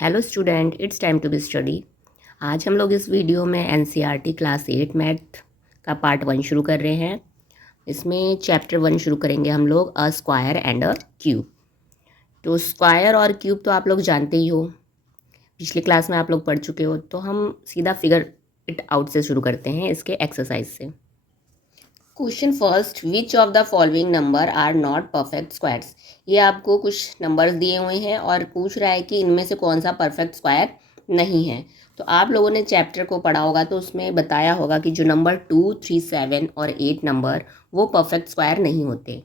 Hello student, it's time to be study. आज हम लोग इस वीडियो में एनसीईआरटी क्लास 8 मैथ का पार्ट 1 शुरू कर रहे हैं। इसमें चैप्टर 1 शुरू करेंगे हम लोग, a square and a cube. तो स्क्वायर और क्यूब तो आप लोग जानते ही हो, पिछली क्लास में आप लोग पढ़ चुके हो। तो हम सीधा फिगर इट आउट से शुरू करते हैं, इसके एक्सरसाइज से। Question first, which of the following number are not perfect squares. ये आपको कुछ नंबर्स दिए हुए हैं और पूछ रहा है कि इनमें से कौन सा परफेक्ट स्क्वायर नहीं है। तो आप लोगों ने चैप्टर को पढ़ा होगा तो उसमें बताया होगा कि जो नंबर 2, 3, 7 और 8 नंबर वो परफेक्ट स्क्वायर नहीं होते।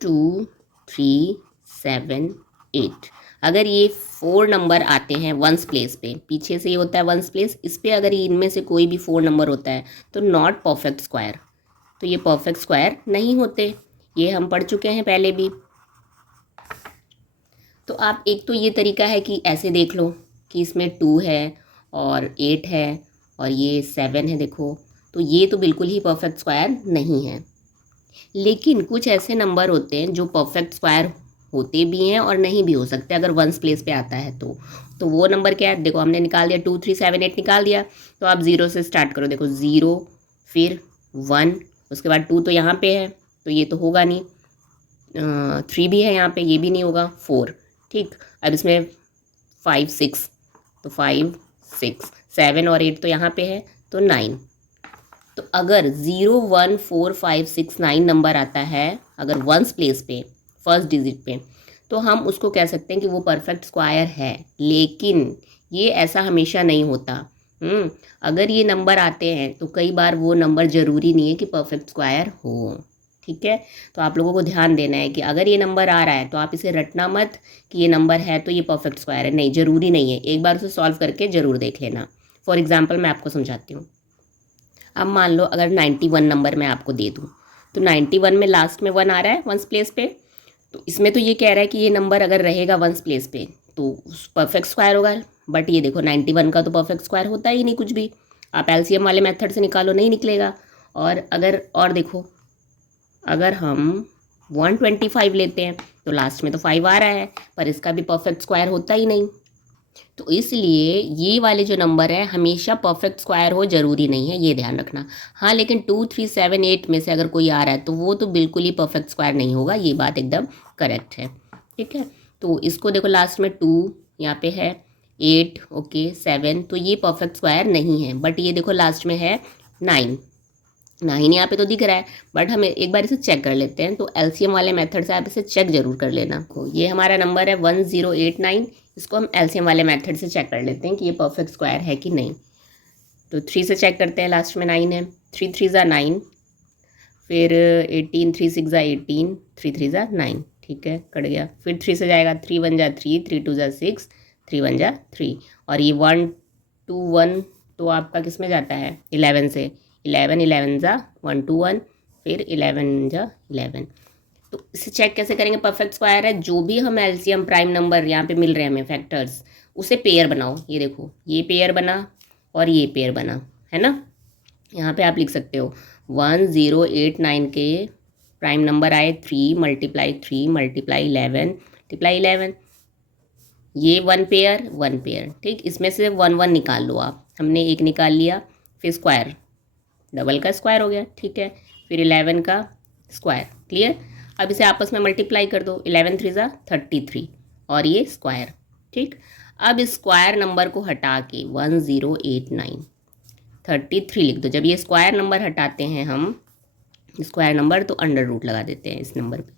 2, 3, 7, 8 अगर ये 4 नंबर आते हैं वंस प्लेस पे, पीछे से ये होता है वंस प्लेस, इस पे अगर इनमें से कोई भी 4 नंबर होता है तो नॉट परफेक्ट स्क्वायर। तो ये परफेक्ट स्क्वायर नहीं होते, ये हम पढ़ चुके हैं पहले भी। तो आप एक तो ये तरीका है कि ऐसे देख लो कि इसमें 2 है और 8 है और ये 7 है, देखो तो ये तो बिल्कुल ही परफेक्ट स्क्वायर नहीं है। लेकिन कुछ ऐसे नंबर होते हैं जो परफेक्ट स्क्वायर होते भी हैं और नहीं भी हो सकते अगर वंस प्लेस पे आता है तो वो नंबर क्या है, देखो हमने निकाल दिया 2, 3, 7, 8 निकाल दिया। तो आप 0 से स्टार्ट करो, देखो 0 फिर 1, उसके बाद 2 तो यहाँ पे है तो ये तो होगा नहीं, 3 भी है यहाँ पे, ये भी नहीं होगा, 4। ठीक, अब इसमें 5, 6 तो 5, 6, 7 और 8 तो यहाँ पे है तो 9। तो अगर 0, 1, 4, 5, 6, 9 नंबर आता है अगर वंस प्लेस पे, फर्स्ट डिजिट पे, तो हम उसको कह सकते हैं कि वो परफेक्ट स्क्वायर है। लेकिन ये ऐसा हमेशा नहीं होता। अगर ये नंबर आते हैं तो कई बार वो नंबर ज़रूरी नहीं है कि परफेक्ट स्क्वायर हो। ठीक है, तो आप लोगों को ध्यान देना है कि अगर ये नंबर आ रहा है तो आप इसे रटना मत कि ये नंबर है तो ये परफेक्ट स्क्वायर है, नहीं, ज़रूरी नहीं है। एक बार उसे सॉल्व करके ज़रूर देख लेना। फॉर एग्जाम्पल मैं आपको समझाती हूँ। अब मान लो अगर 91 नंबर मैं आपको दे दूँ तो 91 में लास्ट में 1 आ रहा है वंस प्लेस पे, तो इसमें तो ये कह रहा है कि ये नंबर अगर रहेगा वंस प्लेस पे तो परफेक्ट स्क्वायर होगा। बट ये देखो 91 का तो परफेक्ट स्क्वायर होता ही नहीं कुछ भी। आप एलसीएम वाले मेथड से निकालो, नहीं निकलेगा। और देखो अगर हम 125 लेते हैं तो लास्ट में तो 5 आ रहा है पर इसका भी परफेक्ट स्क्वायर होता ही नहीं। तो इसलिए ये वाले जो नंबर है हमेशा परफेक्ट स्क्वायर हो ज़रूरी नहीं है, ये ध्यान रखना। हाँ, लेकिन 2, 3, 7, 8 में से अगर कोई आ रहा है तो वो तो बिल्कुल ही परफेक्ट स्क्वायर नहीं होगा, ये बात एकदम करेक्ट है। ठीक है, तो इसको देखो लास्ट में 2 यहाँ पे है, 8 ओके, 7 तो ये परफेक्ट स्क्वायर नहीं है। बट ये देखो लास्ट में है 9, 9 यहाँ पे तो दिख रहा है। बट हम एक बार इसे चेक कर लेते हैं, तो एलसीएम वाले मेथड से आप इसे चेक जरूर कर लेना। तो ये हमारा नंबर है 1089, इसको हम एलसीएम वाले मेथड से चेक कर लेते हैं कि ये परफेक्ट स्क्वायर है कि नहीं। तो 3 से चेक करते हैं, लास्ट में 9 है, 3 3 ज़ा 9, फिर 18, 3 6 ज़ा 18, 3 3 ज़ा 9, ठीक है कट गया। फिर 3 से जाएगा, 3 1 जा 3, 3 2 जा 6, 3 1 जा 3, और ये 1 2 1 तो आपका किस में जाता है 11 से, 11 11 जा 1 2 1, फिर 11 जा 11। तो इसे चेक कैसे करेंगे परफेक्ट स्क्वायर है, जो भी हम एलसीएम प्राइम नंबर यहाँ पे मिल रहे हैं हमें फैक्टर्स, उसे पेयर बनाओ। ये देखो ये पेयर बना और ये पेयर बना, है ना। यहाँ पे आप लिख सकते हो 1089 के प्राइम नंबर आए 3 मल्टीप्लाई 3 मल्टीप्लाई 11 मल्टीप्लाई 11, ये 1 पेयर 1 पेयर। ठीक, इसमें से 1 1 निकाल लो आप, हमने एक निकाल लिया, फिर स्क्वायर, डबल का स्क्वायर हो गया, ठीक है, फिर 11 का स्क्वायर, क्लियर। अब इसे आपस में मल्टीप्लाई कर दो, 11 3 ज़ा 33 और ये स्क्वायर। ठीक, अब स्क्वायर नंबर को हटा के 1089 33 लिख दो। जब ये स्क्वायर नंबर हटाते हैं हम स्क्वायर नंबर तो अंडर रूट लगा देते हैं इस नंबर पे,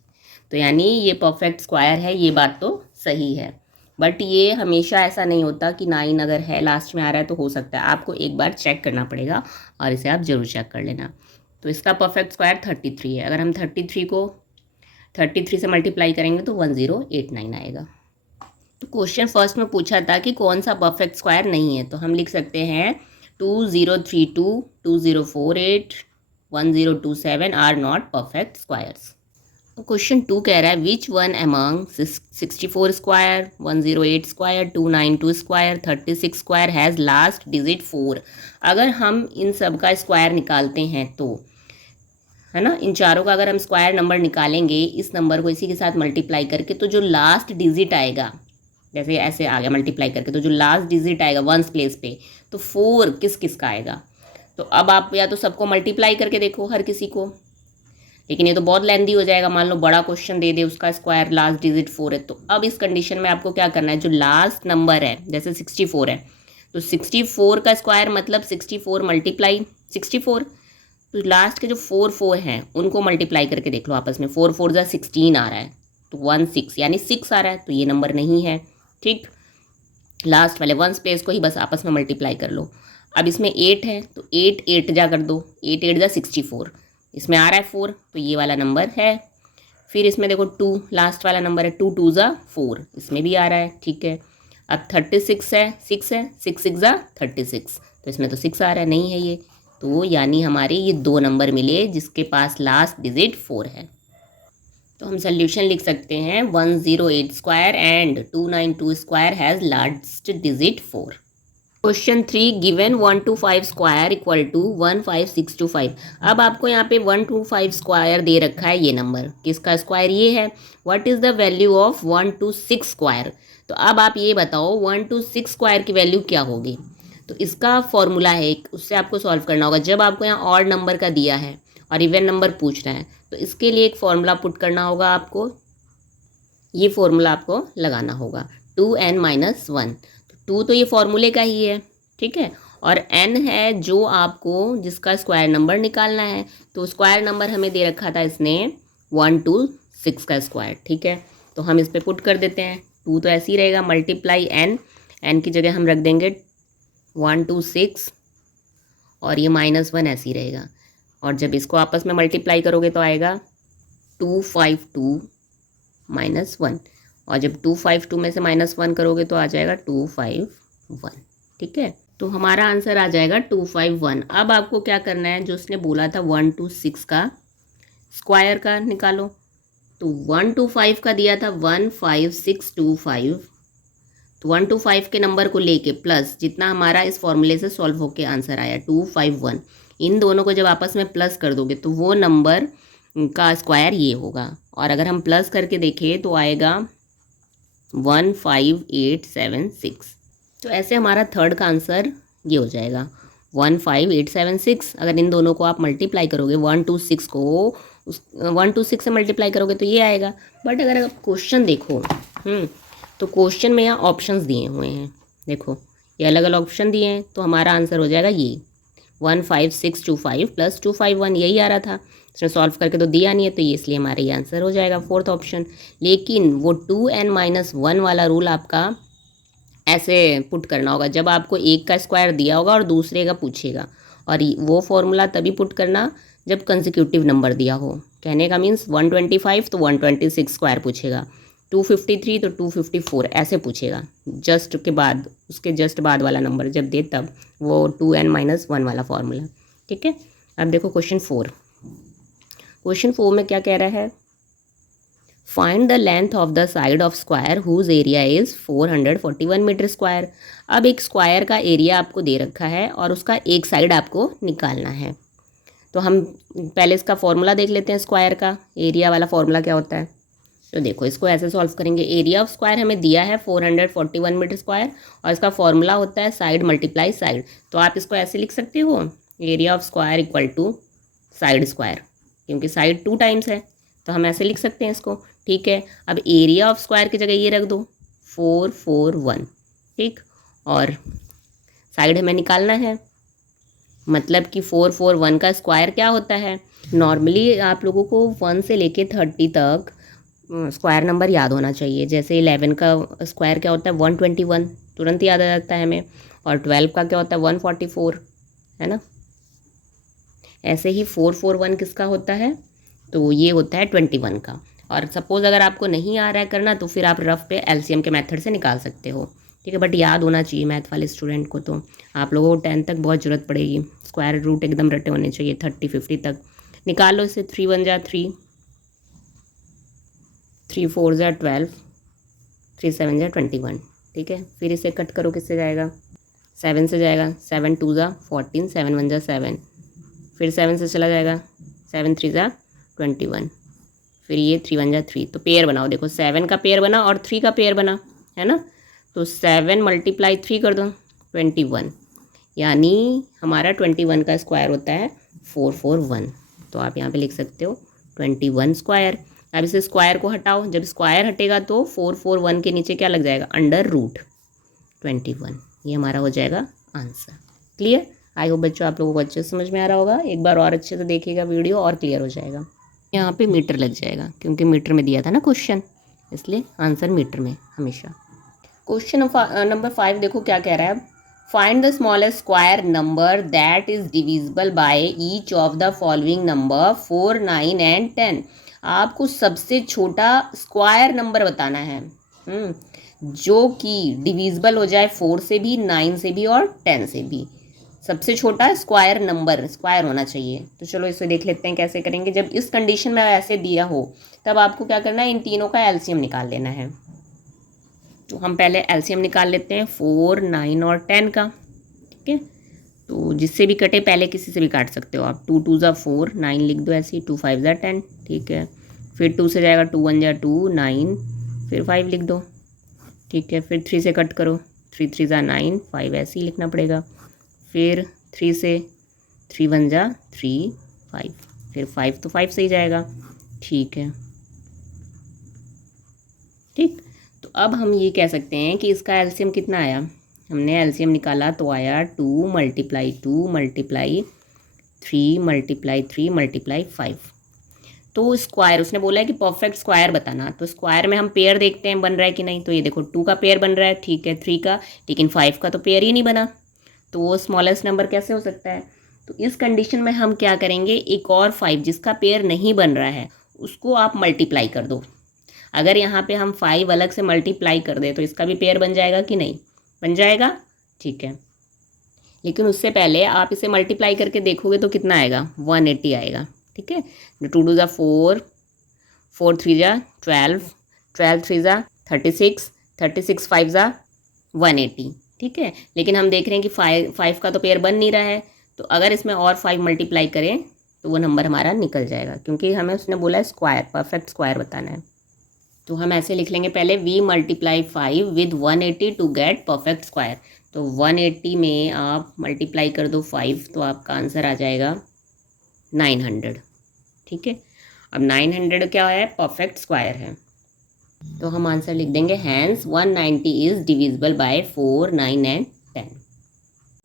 तो यानी ये परफेक्ट स्क्वायर है, ये बात तो सही है। बट ये हमेशा ऐसा नहीं होता कि 9 अगर है लास्ट में आ रहा है तो हो सकता है, आपको एक बार चेक करना पड़ेगा और इसे आप ज़रूर चेक कर लेना। तो इसका परफेक्ट स्क्वायर 33 है, अगर हम 33 को 33 से मल्टीप्लाई करेंगे तो 1089 आएगा। तो क्वेश्चन फर्स्ट में पूछा था कि कौन सा परफेक्ट स्क्वायर नहीं है, तो हम लिख सकते हैं 2032, 2048, 1027 are not perfect squares. Question 2 कह रहा है which one among 64 square, 108 square, 292 square, 36 square has last digit 4। अगर हम इन सब का स्क्वायर निकालते हैं तो, है ना, इन चारों का अगर हम स्क्वायर नंबर निकालेंगे इस नंबर को इसी के साथ मल्टीप्लाई करके, तो जो लास्ट डिजिट आएगा जैसे ऐसे आ गया मल्टीप्लाई करके, तो जो लास्ट डिजिट आएगा वंस प्लेस पे, तो 4 किस किस का आएगा। तो अब आप या तो सबको मल्टीप्लाई करके देखो हर किसी को, लेकिन ये तो बहुत लेंदी हो जाएगा। मान लो बड़ा क्वेश्चन दे दे, उसका स्क्वायर लास्ट डिजिट 4 है, तो अब इस कंडीशन में आपको क्या करना है, जो लास्ट नंबर है जैसे 64 है, तो 64 का स्क्वायर मतलब 64 मल्टीप्लाई 64, तो लास्ट के जो 4 हैं उनको मल्टीप्लाई करके देख लो आपस में। 4 4 जा 16 आ रहा है, तो 16 यानी 6 आ रहा है, तो ये नंबर नहीं है। ठीक, लास्ट वाले वंस प्लेस को ही बस आपस में मल्टीप्लाई कर लो। अब इसमें 8 है, तो 8 8 जा कर दो, 8 8 जा 64, इसमें आ रहा है 4, तो ये वाला नंबर है। फिर इसमें देखो 2 लास्ट वाला नंबर है, 2 2 जा 4, इसमें भी आ रहा है। ठीक है, अब 36 है, 6 है, 6 6 जा 36, तो इसमें तो 6 आ रहा है, नहीं है ये। तो यानी हमारे ये 2 नंबर मिले जिसके पास लास्ट डिजिट 4 है। तो हम सोल्यूशन लिख सकते हैं 108 square and 292 square has last digit 4। Question 3, given 125 square equal to 15625। अब आपको यहाँ पे 125 स्क्वायर दे रखा है, ये नंबर किसका स्क्वायर ये है। What is the value of 126 square. तो अब आप ये बताओ 126 स्क्वायर की वैल्यू क्या होगी। तो इसका फॉर्मूला है एक, उससे आपको सॉल्व करना होगा। जब आपको यहाँ ऑड नंबर का दिया है और इवन नंबर पूछ रहा है, तो इसके लिए एक फॉर्मूला पुट करना होगा आपको। ये फॉर्मूला आपको लगाना होगा 2n-1। 2 तो ये फॉर्मूले का ही है, ठीक है, और n है जो आपको जिसका स्क्वायर नंबर निकालना है। तो स्क्वायर नंबर हमें दे रखा था इसने 126 का स्क्वायर। ठीक है, तो हम इस पर पुट कर देते हैं। 2 तो ऐसे ही रहेगा, मल्टीप्लाई n की जगह हम रख देंगे 126 और ये -1 ऐसे ही रहेगा। और जब इसको आपस में मल्टीप्लाई करोगे तो आएगा 252 -1, और जब 252 में से -1 करोगे तो आ जाएगा 251। ठीक है, तो हमारा आंसर आ जाएगा 251। अब आपको क्या करना है, जो उसने बोला था 126 का स्क्वायर का निकालो। तो 125 का दिया था 15625, तो 125 के नंबर को लेके प्लस जितना हमारा इस फॉर्मूले से सॉल्व होके आंसर आया 251, इन दोनों को जब आपस में प्लस कर दोगे तो वो नंबर का स्क्वायर ये होगा। और अगर हम प्लस करके देखें तो आएगा 15876। तो ऐसे हमारा थर्ड का आंसर ये हो जाएगा 15876। अगर इन दोनों को आप मल्टीप्लाई करोगे 126 को 126 से मल्टीप्लाई करोगे तो ये आएगा। बट अगर आप क्वेश्चन देखो तो क्वेश्चन में यहाँ ऑप्शंस दिए हुए हैं, देखो ये अलग अलग ऑप्शन दिए हैं, तो हमारा आंसर हो जाएगा ये 15625 + 251, यही आ रहा था। इसने सॉल्व करके तो दिया नहीं है, तो ये इसलिए हमारा ये आंसर हो जाएगा फोर्थ ऑप्शन। लेकिन वो 2n-1 वाला रूल आपका ऐसे पुट करना होगा जब आपको एक का स्क्वायर दिया होगा और दूसरे का पूछेगा, और वो फॉर्मूला तभी पुट करना जब कंसेक्यूटिव नंबर दिया हो। कहने का मीन्स 125 तो 126 स्क्वायर पूछेगा, 253 तो 254 ऐसे पूछेगा। जस्ट के बाद उसके जस्ट बाद वाला नंबर जब दे तब वो 2n-1 वाला फॉर्मूला। ठीक है, अब देखो क्वेश्चन 4। क्वेश्चन 4 में क्या कह रहा है, find the length of the side of square whose area is 441 metre square. अब एक स्क्वायर का एरिया आपको दे रखा है और उसका एक साइड आपको निकालना है। तो हम पहले इसका फॉर्मूला देख लेते हैं। स्क्वायर का एरिया वाला फॉर्मूला क्या होता है, तो देखो इसको ऐसे सॉल्व करेंगे। एरिया ऑफ स्क्वायर हमें दिया है 441 मीटर स्क्वायर, और इसका फॉर्मूला होता है साइड मल्टीप्लाई साइड। तो आप इसको ऐसे लिख सकते हो, area of square equal to side square, क्योंकि साइड 2 टाइम्स है तो हम ऐसे लिख सकते हैं इसको। ठीक है, अब एरिया ऑफ स्क्वायर की जगह ये रख दो 441। ठीक, और साइड हमें निकालना है, मतलब कि 441 का स्क्वायर क्या होता है। नॉर्मली आप लोगों को 1 से लेके 30 तक स्क्वायर नंबर याद होना चाहिए। जैसे 11 का स्क्वायर क्या होता है 121, तुरंत याद आ जाता है हमें। और 12 का क्या होता है 144, है ना। ऐसे ही 441 किसका होता है, तो ये होता है 21 का। और सपोज़ अगर आपको नहीं आ रहा है करना तो फिर आप रफ पे एलसीएम के मेथड से निकाल सकते हो। ठीक है, बट याद होना चाहिए मैथ वाले स्टूडेंट को। तो आप लोगों को 10 तक बहुत ज़रूरत पड़ेगी, स्क्वायर रूट एकदम रटे होने चाहिए। 30 50 तक निकाल लो इसे। 3 1 जा 3, 3 4 जा 12, 3 7 जा 21। ठीक है, फिर इसे कट करो, किससे जाएगा 7 से जाएगा। 7 2 जा 14, 7 1 जा 7, फिर 7 से चला जाएगा, 7 3 जा 21, फिर ये 3 1 जा 3। तो पेयर बनाओ, देखो 7 का पेयर बना और 3 का पेयर बना, है ना। तो 7 मल्टीप्लाई 3 कर दो 21, यानी हमारा 21 का स्क्वायर होता है 441। तो आप यहाँ पे लिख सकते हो 21 स्क्वायर। अब इसे स्क्वायर को हटाओ, जब स्क्वायर हटेगा तो 441 के नीचे क्या लग जाएगा, अंडर रूट 21। ये हमारा हो जाएगा आंसर। क्लियर? आई होप बच्चों आप लोगों को अच्छे से समझ में आ रहा होगा। एक बार और अच्छे से देखिएगा वीडियो और क्लियर हो जाएगा। यहाँ पे मीटर लग जाएगा क्योंकि मीटर में दिया था ना क्वेश्चन, इसलिए आंसर मीटर में हमेशा। क्वेश्चन नंबर 5 देखो क्या कह रहा है। Find the smallest square number that is divisible by each of the following number 4, 9 and 10। आपको सबसे छोटा स्क्वायर नंबर बताना है जो कि डिविजिबल हो जाए 4 से भी, 9 से भी और 10 से भी। सबसे छोटा स्क्वायर नंबर स्क्वायर होना चाहिए। तो चलो इसे देख लेते हैं कैसे करेंगे। जब इस कंडीशन में ऐसे दिया हो तब आपको क्या करना है, इन तीनों का एलसीएम निकाल लेना है। तो हम पहले एलसीएम निकाल लेते हैं 4, 9 और 10 का। ठीक है, तो जिससे भी कटे पहले किसी से भी काट सकते हो आप। 2 2 ज़ा 4, 9 लिख दो ऐसे ही, 2 5 ज़ा 10। ठीक है, फिर 2 से जाएगा 2 1 ज़ा 2, 9, फिर 5 लिख दो। ठीक है, फिर 3 से कट करो, 3 3 ज़ा 9, 5 ऐसे ही लिखना पड़ेगा। फिर 3 से 3 1 ज़ा 3, 5, फिर 5 तो 5 से ही जाएगा। ठीक है, ठीक। तो अब हम ये कह सकते हैं कि इसका एलसीएम कितना आया। हमने एलसीएम निकाला तो आया 2 मल्टीप्लाई 2 मल्टीप्लाई 3 मल्टीप्लाई 3 मल्टीप्लाई 5। तो स्क्वायर उसने बोला है कि परफेक्ट स्क्वायर बताना। तो स्क्वायर में हम पेयर देखते हैं बन रहा है कि नहीं। तो ये देखो 2 का पेयर बन रहा है, ठीक है, 3 का, लेकिन 5 का तो पेयर ही नहीं बना। तो वो स्मॉलेस्ट नंबर कैसे हो सकता है। तो इस कंडीशन में हम क्या करेंगे, एक और 5 जिसका पेयर नहीं बन रहा है उसको आप मल्टीप्लाई कर दो। अगर यहाँ पे हम 5 अलग से मल्टीप्लाई कर दें तो इसका भी पेयर बन जाएगा कि नहीं, बन जाएगा। ठीक है, लेकिन उससे पहले आप इसे मल्टीप्लाई करके देखोगे तो कितना आएगा, 180 आएगा। ठीक है, 2 2 ज़ा 4, 4 3 ज़ा 12, 12 3 ज़ा 36, 36 5 ज़ा 180। ठीक है, लेकिन हम देख रहे हैं कि 5 का तो पेयर बन नहीं रहा है। तो अगर इसमें और 5 मल्टीप्लाई करें तो वो नंबर हमारा निकल जाएगा, क्योंकि हमें उसने बोला है स्क्वायर, परफेक्ट स्क्वायर बताना है। तो हम ऐसे लिख लेंगे पहले, we multiply 5 with 180 to get perfect square. तो 180 में आप मल्टीप्लाई कर दो 5, तो आपका आंसर आ जाएगा 900। ठीक है, अब 900 क्या है, परफेक्ट स्क्वायर है। तो हम आंसर लिख देंगे, hence 190 is divisible by 4, 9 and 10।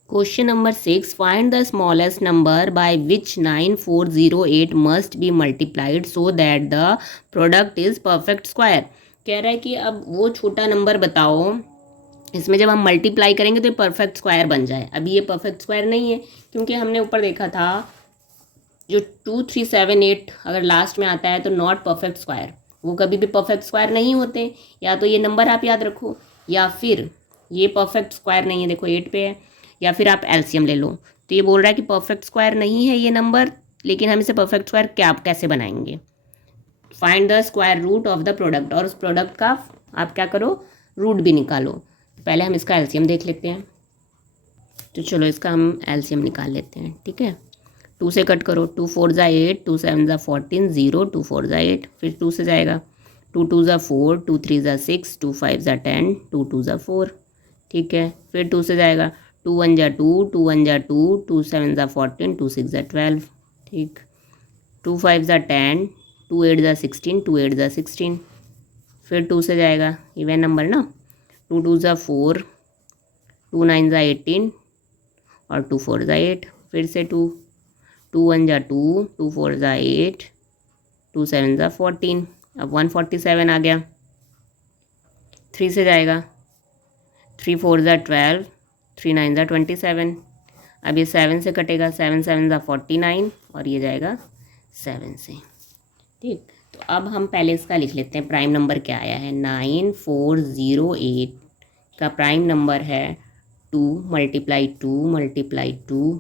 Question number 6, find the smallest number by which 9408 must be multiplied so that the product is perfect square. कह रहा है कि अब वो छोटा नंबर बताओ इसमें जब हम मल्टीप्लाई करेंगे तो ये परफेक्ट स्क्वायर बन जाए। अभी ये परफेक्ट स्क्वायर नहीं है, क्योंकि हमने ऊपर देखा था जो 2 3 7 8 अगर लास्ट में आता है तो नॉट परफेक्ट स्क्वायर, वो कभी भी परफेक्ट स्क्वायर नहीं होते। या तो ये नंबर आप याद रखो, या फिर ये परफेक्ट स्क्वायर नहीं है, देखो 8 पे है, या फिर आप एलसीएम ले लो। तो ये बोल रहा है कि परफेक्ट स्क्वायर नहीं है ये नंबर, लेकिन हम इसे परफेक्ट स्क्वायर कैसे बनाएंगे। Find the square root of the product, और उस प्रोडक्ट का आप क्या करो, रूट भी निकालो। पहले हम इसका एलसीएम देख लेते हैं। तो चलो इसका हम एलसीएम निकाल लेते हैं। ठीक है, 2 से कट करो, 2 4 ज़ा 8, 2 7 ज़ा 14, 0, 2 4 ज़ा 8, फिर 2 से जाएगा, 2 2 ज़ा 4, 2 3 ज़ा 6, 2 5 ज़ा 10, 2 2 ज़ा 4। ठीक है, फिर 2 से जाएगा, 2 1 ज़ा 2, 2 1 ज़ा 2, 2 7 ज़ा 14, 2 6 ज़ा 12। ठीक, 2 5 ज़ा 10, 2 8 ज़ा 16, 2 8 ज़ा 16। फिर 2 से जाएगा, इवन नंबर ना, 2 2 ज़ा 4, 2 9 ज़ा 18 और 2 4 ज़ा 8। फिर से 2 2 1 ज़ा 2, 2 4 ज़ा 8, 2 7 ज़ा 14। अब 147 आ गया। 3 से जाएगा, 3 4 ज़ा 12, 3 9 ज़ा 27। अब ये 7 से कटेगा, 7 7 ज़ा 49 और ये जाएगा 7 से। ठीक, तो अब हम पहले इसका लिख लेते हैं, प्राइम नंबर क्या आया है। 9408 का प्राइम नंबर है 2 मल्टीप्लाई 2 मल्टीप्लाई 2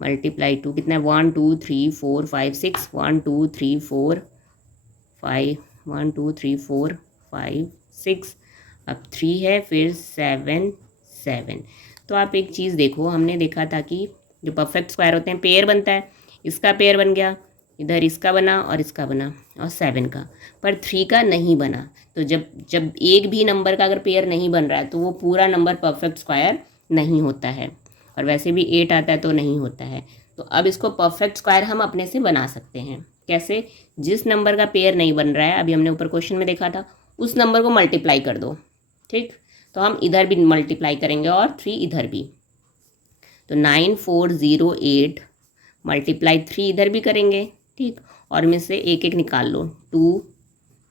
मल्टीप्लाई 2 कितना है, 1 2 3 4 5 6, 1 2 3 4 5, 1 2 3 4 5 6, अब 3 है, फिर 7 7। तो आप एक चीज़ देखो, हमने देखा था कि जो परफेक्ट स्क्वायर होते हैं पेयर बनता है, इसका पेयर बन गया, इधर इसका बना और इसका बना और 7 का, पर 3 का नहीं बना। तो जब जब एक भी नंबर का अगर पेयर नहीं बन रहा है तो वो पूरा नंबर परफेक्ट स्क्वायर नहीं होता है, और वैसे भी 8 आता है तो नहीं होता है। तो अब इसको परफेक्ट स्क्वायर हम अपने से बना सकते हैं। कैसे? जिस नंबर का पेयर नहीं बन रहा है, अभी हमने ऊपर क्वेश्चन में देखा था, उस नंबर को मल्टीप्लाई कर दो। ठीक, तो हम इधर भी मल्टीप्लाई करेंगे और 3 इधर भी। तो 9408 मल्टीप्लाई 3 इधर भी करेंगे। ठीक, और में से एक एक निकाल लो। 2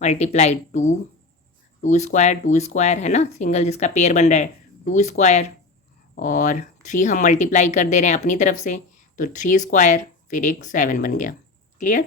मल्टीप्लाई 2 स्क्वायर है ना, सिंगल जिसका पेयर बन रहा है, 2 स्क्वायर, और 3 हम मल्टीप्लाई कर दे रहे हैं अपनी तरफ से, तो 3 स्क्वायर, फिर एक 7 बन गया। क्लियर?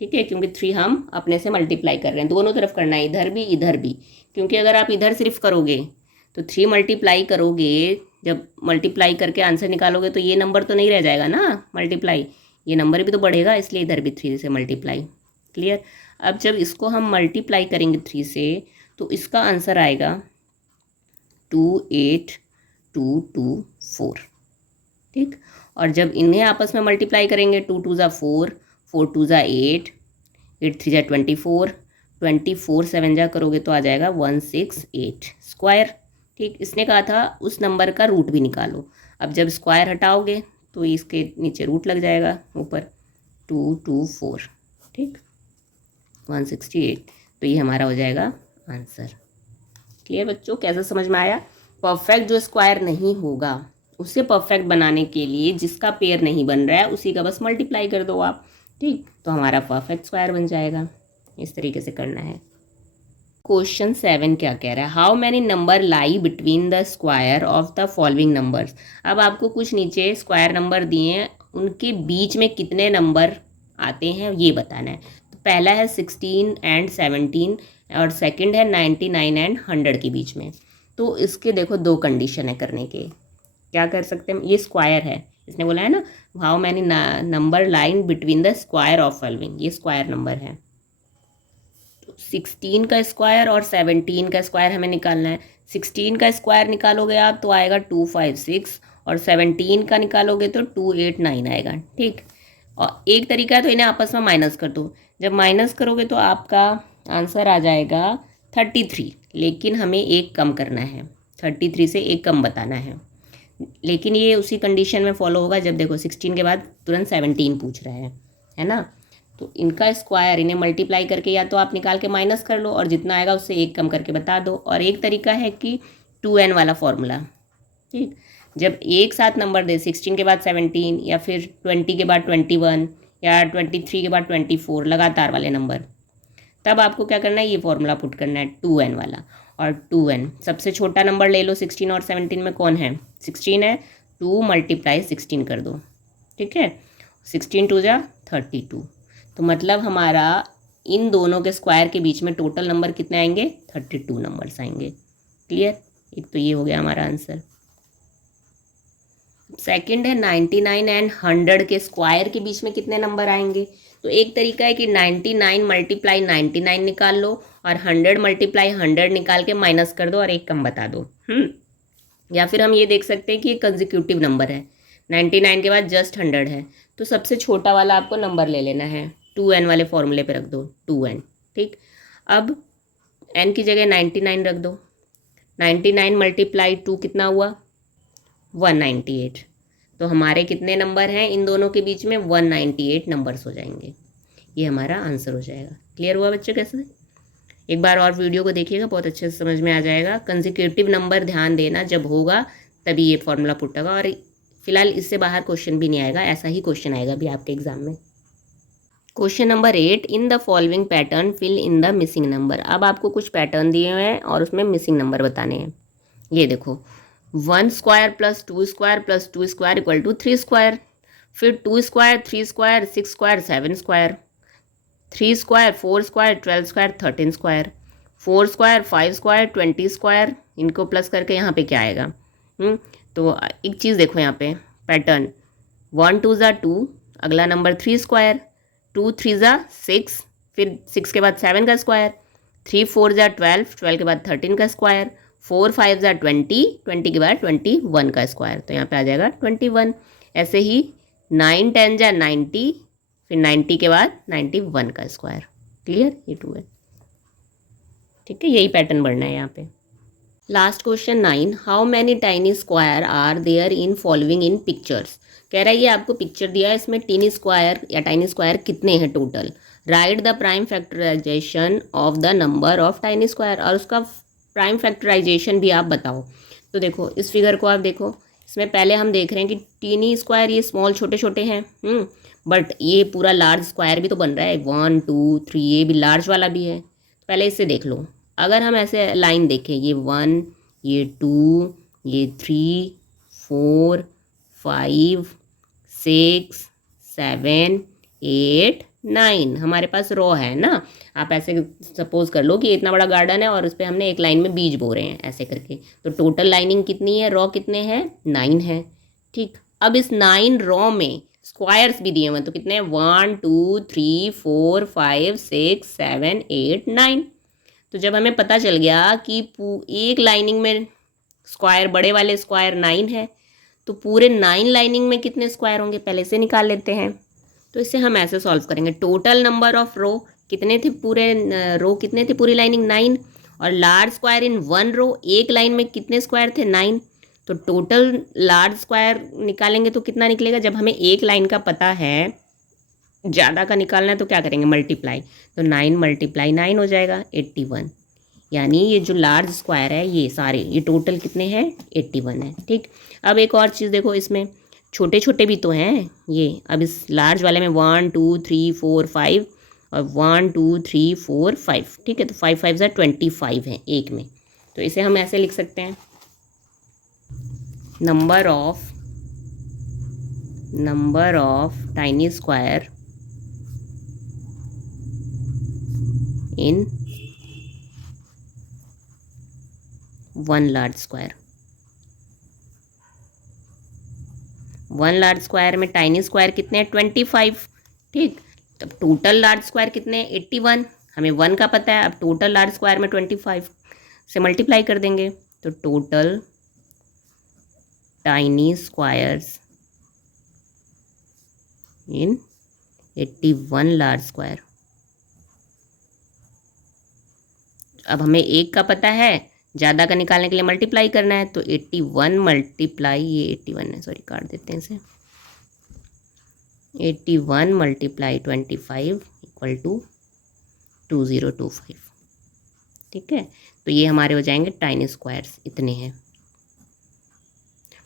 ठीक है, क्योंकि 3 हम अपने से मल्टीप्लाई कर रहे हैं, दोनों तरफ करना है, इधर भी, क्योंकि अगर आप इधर सिर्फ करोगे तो 3 मल्टीप्लाई करोगे, जब मल्टीप्लाई करके आंसर निकालोगे तो ये नंबर तो नहीं रह जाएगा ना मल्टीप्लाई, ये नंबर भी तो बढ़ेगा, इसलिए इधर भी 3 से मल्टीप्लाई। क्लियर? अब जब इसको हम मल्टीप्लाई करेंगे 3 से तो इसका आंसर आएगा 28224। ठीक, और जब इन्हें आपस में मल्टीप्लाई करेंगे, 2 2 ज़ा 4, 4 2 ज़ा 8, 8 3 ज़ा 24, 24 7 जा करोगे तो आ जाएगा 168 स्क्वायर। ठीक, इसने कहा था उस नंबर का रूट भी निकालो। अब जब स्क्वायर हटाओगे तो इसके नीचे रूट लग जाएगा, ऊपर 224। ठीक, 168, तो ये हमारा हो जाएगा आंसर। क्लियर बच्चों? कैसे समझ में आया? परफेक्ट जो स्क्वायर नहीं होगा उसे परफेक्ट बनाने के लिए जिसका पेयर नहीं बन रहा है उसी का बस मल्टीप्लाई कर दो आप। ठीक, तो हमारा परफेक्ट स्क्वायर बन जाएगा। इस तरीके से करना है। क्वेश्चन 7 क्या कह रहा है? How many number lie between the square of the following numbers. अब आपको कुछ नीचे स्क्वायर नंबर दिए हैं, उनके बीच में कितने नंबर आते हैं ये बताना है। तो पहला है 16 एंड 17, और सेकंड है 99 एंड 100 के बीच में। तो इसके देखो 2 कंडीशन है करने के। क्या कर सकते हैं? ये स्क्वायर है, इसने बोला है ना how many number line between the square of following, ये स्क्वायर नंबर है। 16 का स्क्वायर और 17 का स्क्वायर हमें निकालना है। 16 का स्क्वायर निकालोगे आप तो आएगा 256, और 17 का निकालोगे तो 289 आएगा। ठीक, और एक तरीका है तो इन्हें आपस में माइनस कर दो। जब माइनस करोगे तो आपका आंसर आ जाएगा 33, लेकिन हमें एक कम करना है, 33 से एक कम बताना है। लेकिन ये उसी कंडीशन में फॉलो होगा जब देखो 16 के बाद तुरंत 17 पूछ रहा है ना। तो इनका स्क्वायर इन्हें मल्टीप्लाई करके या तो आप निकाल के माइनस कर लो और जितना आएगा उससे एक कम करके बता दो। और एक तरीका है कि 2n वाला फॉर्मूला। ठीक, जब एक साथ नंबर दे 16 के बाद 17, या फिर 20 के बाद 21, या 23 के बाद 24, लगातार वाले नंबर, तब आपको क्या करना है, ये फॉर्मूला पुट करना है 2n वाला। और 2n सबसे छोटा नंबर ले लो, 16 और 17 में कौन है? 16 है, 2 मल्टीप्लाई 16 कर दो। ठीक है, 16 2 जा 32। तो मतलब हमारा इन दोनों के स्क्वायर के बीच में टोटल नंबर कितने आएंगे? 32 नंबर्स आएंगे। क्लियर? एक तो ये हो गया हमारा आंसर। सेकंड है 99 एंड 100 के स्क्वायर के बीच में कितने नंबर आएंगे। तो एक तरीका है कि 99 मल्टीप्लाई 99 निकाल लो और 100 मल्टीप्लाई 100 निकाल के माइनस कर दो और एक कम बता दो। या फिर हम ये देख सकते हैं कि ये कंसेक्यूटिव नंबर है, 99 के बाद जस्ट 100 है, तो सबसे छोटा वाला आपको नंबर ले लेना है, 2n वाले फॉर्मूले पे रख दो 2n। ठीक, अब n की जगह 99 रख दो। 99 मल्टीप्लाई 2 कितना हुआ? 198। तो हमारे कितने नंबर हैं इन दोनों के बीच में? 198 नंबर्स हो जाएंगे। ये हमारा आंसर हो जाएगा। क्लियर हुआ बच्चों? कैसे? एक बार और वीडियो को देखिएगा, बहुत अच्छे से समझ में आ जाएगा। कंसेक्यूटिव नंबर ध्यान देना, जब होगा तभी ये फॉर्मूला पुट होगा। और फिलहाल इससे बाहर क्वेश्चन भी नहीं आएगा, ऐसा ही क्वेश्चन आएगा भी आपके एग्जाम में। Question number 8, in the following pattern fill in the missing number. अब आपको कुछ पैटर्न दिए हुए हैं और उसमें मिसिंग नंबर बताने हैं। ये देखो, 1 square plus 2 square plus 2 square equal to 3 square, फिर 2 square 3 square 6 square 7 square, 3 square 4 square 12 square 13 square, 4 square 5 square 20 square. इनको प्लस करके यहाँ पे क्या आएगा? तो एक चीज़ देखो यहाँ पे पैटर्न, 1 2 ज़ा 2, अगला नंबर 3 स्क्वायर, 2 3 ज़ा 6, फिर 6 के बाद 7 का स्क्वायर, 3 4 ज़ा 12, 12 के बाद 13 का स्क्वायर, 4 5 ज़ा 20, 20 के बाद 21 का स्क्वायर। तो यहाँ पे आ जाएगा 21। ऐसे ही 9 10 ज़ा 90, फिर 90 के बाद 91 का स्क्वायर। क्लियर, ये 2 है। ठीक है, यही पैटर्न बढ़ना है यहाँ पे। Last question 9, how many tiny square are there in following in pictures. कह रहा है ये आपको पिक्चर दिया है, इसमें टीनी स्क्वायर या टाइनी स्क्वायर कितने हैं total. Write the prime factorisation of the number of tiny square, और उसका प्राइम फैक्टराइजेशन भी आप बताओ। तो देखो इस फिगर को आप देखो, इसमें पहले हम देख रहे हैं कि टीनी स्क्वायर ये स्मॉल छोटे छोटे हैं, बट ये पूरा लार्ज स्क्वायर भी तो बन रहा है, 1 2 3, ये भी लार्ज वाला भी है। पहले इससे देख लो, अगर हम ऐसे लाइन देखें, ये 1, ये 2, ये 3 4 5 6 7 8 9, हमारे पास रो है ना। आप ऐसे सपोज कर लो कि इतना बड़ा गार्डन है और उस पर हमने एक लाइन में बीज बो रहे हैं ऐसे करके, तो टोटल लाइनिंग कितनी है, रो कितने हैं, 9 है। ठीक, अब इस 9 रो में स्क्वायर्स भी दिए हुए हैं, तो कितने हैं, 1 2 3 4 5 6 7 8 9। तो जब हमें पता चल गया कि एक लाइनिंग में स्क्वायर, बड़े वाले स्क्वायर 9 है, तो पूरे 9 लाइनिंग में कितने स्क्वायर होंगे पहले से निकाल लेते हैं। तो इसे हम ऐसे सॉल्व करेंगे, टोटल नंबर ऑफ रो कितने थे, पूरे रो कितने थे पूरी लाइनिंग 9, और लार्ज स्क्वायर इन 1 रो, एक लाइन में कितने स्क्वायर थे 9। तो टोटल लार्ज स्क्वायर निकालेंगे तो कितना निकलेगा, जब हमें एक लाइन का पता है, ज़्यादा का निकालना है तो क्या करेंगे, मल्टीप्लाई। तो 9 × 9 हो जाएगा 81, यानी ये जो लार्ज स्क्वायर है ये सारे, ये टोटल कितने हैं, 81 है। ठीक, अब एक और चीज़ देखो, इसमें छोटे छोटे भी तो हैं ये। अब इस लार्ज वाले में 1 2 3 4 5 और 1 2 3 4 5, ठीक है, तो 5 5 ज़ा 25 है एक में। तो इसे हम ऐसे लिख सकते हैं, number of tiny square in 1 large square. 1 large square में टाइनी स्क्वायर कितने हैं, 25। ठीक, तब टोटल लार्ज स्क्वायर कितने हैं, 81। हमें 1 का पता है, अब टोटल लार्ज स्क्वायर में 25 से मल्टीप्लाई कर देंगे, तो टोटल टाइनी स्क्वायर्स इन 81 लार्ज स्क्वायर। अब हमें एक का पता है, ज़्यादा का निकालने के लिए मल्टीप्लाई करना है, तो 81 मल्टीप्लाई, ये 81 है, सॉरी काट देते हैं इसे, 81 × 25 = 2025। ठीक है, तो ये हमारे हो जाएंगे टाइनी स्क्वायर्स, इतने हैं।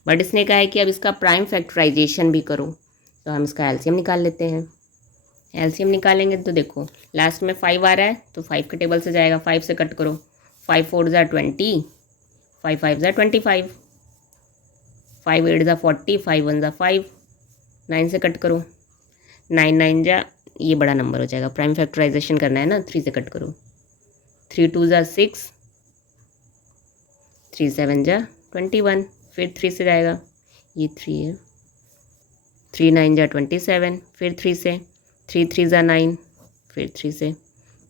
बट इसने कहा है कि अब इसका प्राइम फैक्टराइजेशन भी करो, तो हम इसका एलसीएम निकाल लेते हैं। एलसीएम निकालेंगे तो देखो लास्ट में 5 आ रहा है, तो 5 के टेबल से जाएगा, 5 से कट करो, 5 4 ज़ा 20, 5 5 ज़ा 25, 5 8 ज़ा 40, 5 1 ज़ा 5, 9 से कट करो, 9 9 ज़ा, ये बड़ा नंबर हो जाएगा, प्राइम फैक्टराइजेशन करना है ना, 3 से कट करो, 3 2 ज़ा 6, 3 7 ज़ा 21, फिर 3 से जाएगा, ये 3 है, 3 9 ज़ा 27, फिर 3 से, 3 3 ज़ा 9, फिर 3 से,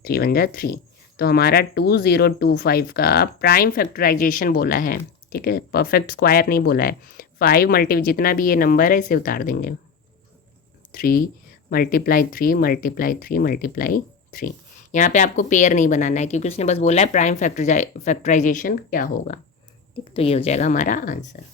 3 1 ज़ा 3। तो हमारा 2025 का प्राइम फैक्टराइजेशन बोला है। ठीक है, परफेक्ट स्क्वायर नहीं बोला है। 5 मल्टी जितना भी ये नंबर है इसे उतार देंगे, 3 × 3 × 3 × 3। यहाँ पे आपको पेयर नहीं बनाना है, क्योंकि उसने बस बोला है प्राइम फैक्टराइजेशन क्या होगा। ठीक, तो ये हो जाएगा हमारा आंसर।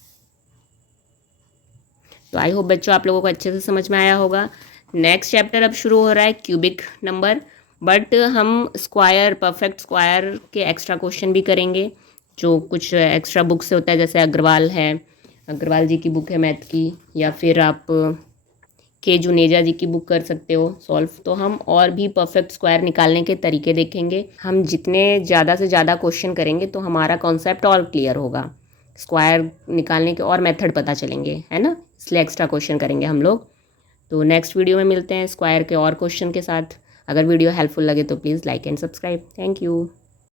तो आई होप बच्चों आप लोगों को अच्छे से समझ में आया होगा। नेक्स्ट चैप्टर अब शुरू हो रहा है, क्यूबिक नंबर, बट हम स्क्वायर, परफेक्ट स्क्वायर के एक्स्ट्रा क्वेश्चन भी करेंगे, जो कुछ एक्स्ट्रा बुक से होता है, जैसे अग्रवाल है, अग्रवाल जी की बुक है मैथ की, या फिर आप के जुनेजा जी की बुक कर सकते हो सॉल्व। तो हम और भी परफेक्ट स्क्वायर निकालने के तरीके देखेंगे। हम जितने ज़्यादा से ज़्यादा क्वेश्चन करेंगे तो हमारा कॉन्सेप्ट और क्लियर होगा, स्क्वायर निकालने के और मेथड पता चलेंगे, है ना, इसलिए एक्स्ट्रा क्वेश्चन करेंगे हम लोग। तो नेक्स्ट वीडियो में मिलते हैं स्क्वायर के और क्वेश्चन के साथ। अगर वीडियो हेल्पफुल लगे तो please like and subscribe. Thank you.